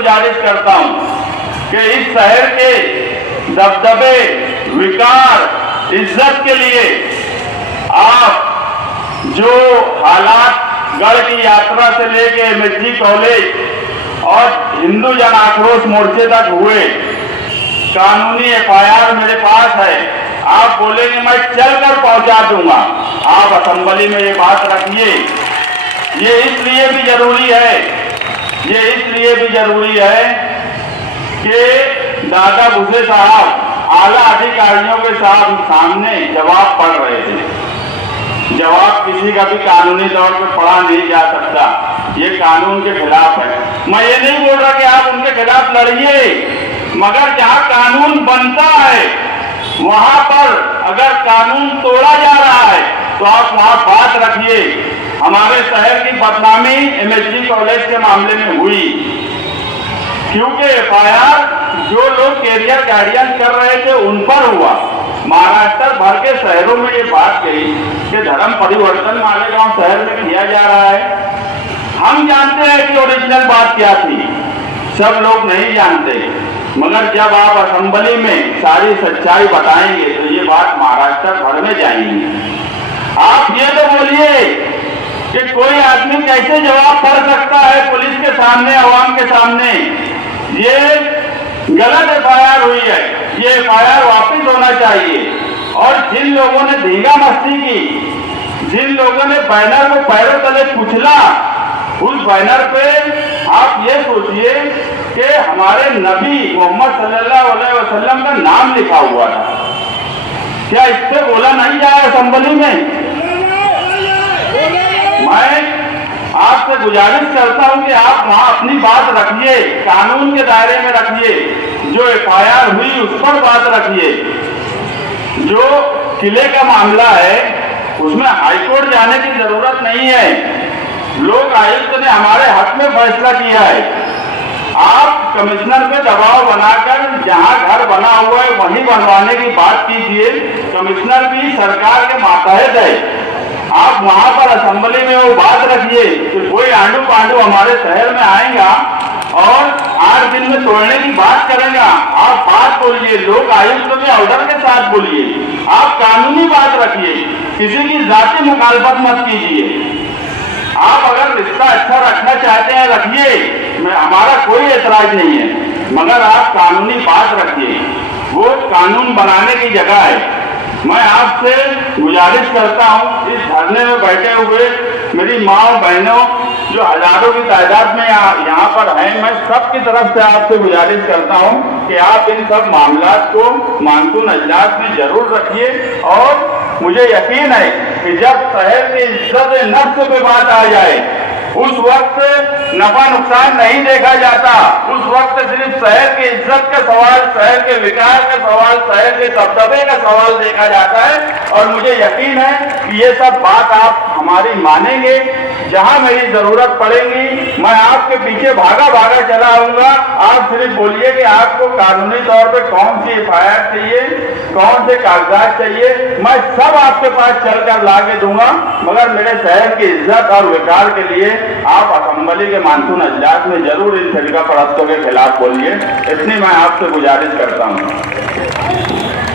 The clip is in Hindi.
गुजारिश करता हूं कि इस शहर के दबदबे, विकार, इज्जत के लिए आप जो हालात गढ़ की यात्रा से लेके एमएसजी कॉलेज और हिंदू जन आक्रोश मोर्चे तक हुए, कानूनी एफआईआर मेरे पास है। आप बोलेंगे मैं चलकर पहुंचा दूंगा। आप असेंबली में ये बात रखिए। ये इसलिए भी जरूरी है कि दादा भूसे साहब आला अधिकारियों के सामने जवाब पढ़ रहे थे। जवाब किसी का भी कानूनी तौर पर पढ़ा नहीं जा सकता, ये कानून के खिलाफ है। मैं ये नहीं बोल रहा कि आप उनके खिलाफ लड़िए, मगर जहां कानून बनता है वहां पर अगर कानून तोड़ा जा रहा है तो आप वहां बात रखिए। हमारे शहर की बदनामी एमएसजी कॉलेज के मामले में हुई, क्योंकि एफआईआर जो लोग कैरियर गाइडेंस कर रहे थे उन पर हुआ। महाराष्ट्र भर के शहरों में ये बात गई कि धर्म परिवर्तन मालेगांव शहर में किया जा रहा है। हम जानते हैं कि ओरिजिनल बात क्या थी, सब लोग नहीं जानते, मगर जब आप असेंबली में सारी सच्चाई बताएंगे तो ये बात महाराष्ट्र भर में जाएंगी। आप ये तो बोलिए कि कोई आदमी कैसे जवाब कर सकता है पुलिस के सामने, आवाम के सामने। ये गलत एफआईआर हुई है, ये एफआईआर वापस होना चाहिए। और जिन लोगों ने धींगा मस्ती की, जिन लोगों ने बैनर को पैरों तले कुचला, उस बैनर पे आप ये सोचिए कि हमारे नबी मोहम्मद सल्लल्लाहु अलैहि वसल्लम का नाम लिखा हुआ था। क्या इससे बोला नहीं जाए असेंबली में? मैं आपसे गुजारिश करता हूं कि आप वहां अपनी बात रखिए, कानून के दायरे में रखिए। जो एफआईआर हुई उस पर बात रखिए। जो किले का मामला है उसमें हाईकोर्ट जाने की जरूरत नहीं है। लोक आयुक्त ने हमारे हक में फैसला किया है। आप कमिश्नर पे दबाव बनाकर जहां घर बना हुआ है वहीं बनवाने की बात कीजिए। कमिश्नर भी सरकार के मातहत है। आप वहां पर असेंबली में वो बात रखिए कि कोई आंडू पांडू हमारे शहर में आएगा और 8 दिन में तोड़ने की बात करेगा। आप बात बोलिए, लोक आयुक्त के ऑर्डर के साथ बोलिए। आप कानूनी बात रखिए, किसी की जाति मुखालफत मत कीजिए। आप अगर रिश्ता अच्छा रखना चाहते हैं रखिए, हमारा कोई एतराज नहीं है, मगर आप कानूनी बात रखिए। वो कानून बनाने की जगह है। मैं आपसे गुजारिश करता हूं, इस धरने में बैठे हुए मेरी माँ बहनों जो हजारों की तादाद में यहाँ पर हैं, मैं सबकी तरफ से आपसे गुजारिश करता हूं कि आप इन सब मामलात को मानसून अजलास में जरूर रखिए। और मुझे यकीन है कि जब शहर की इज्जत नफ्स पे बात आ जाए उस वक्त नफा नुकसान नहीं देखा जाता। उस वक्त सिर्फ शहर की इज्जत का सवाल, शहर के विकास का सवाल, शहर के दबदबे का सवाल देखा जाता है। और मुझे यकीन है कि ये सब बात आप हमारी मानेंगे। जहां मेरी जरूरत पड़ेगी मैं आपके पीछे भागा भागा चला आऊंगा। आप सिर्फ बोलिए कि आपको कानूनी तौर पे कौन सी एफआईआर चाहिए, कौन से कागजात चाहिए, मैं सब आपके पास चलकर ला के दूंगा। मगर मेरे शहर की इज्जत और विकास के लिए आप असेंबली के मानसून अजलास में जरूर इन फिरका परस्तों के खिलाफ बोलिए। इतनी मैं आपसे गुजारिश करता हूँ।